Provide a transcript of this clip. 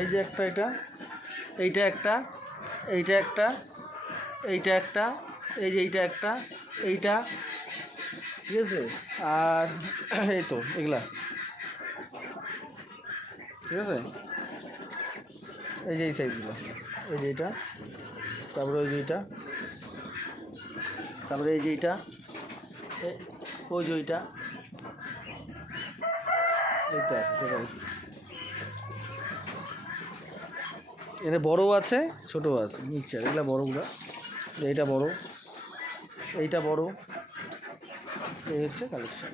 এই যে একটা, এটা এইটা একটা, এইটা একটা, এইটা একটা, এই যে এইটা একটা, এইটা, ঠিক আছে। আর এই তো এগুলা, ঠিক আছে। এই যে এই সাইজগুলো, এই যে এইটা, তারপরে ওই যে এইটা, তারপরে এই যে এইটা, ওই যে ওইটা, এইটা আছে টোটাল। এতে বড়ও আছে ছোটও আছে মিক্সচার, এগুলো বড়গুলো। এইটা বড়, এইটা বড়, এই হচ্ছে কালেকশন।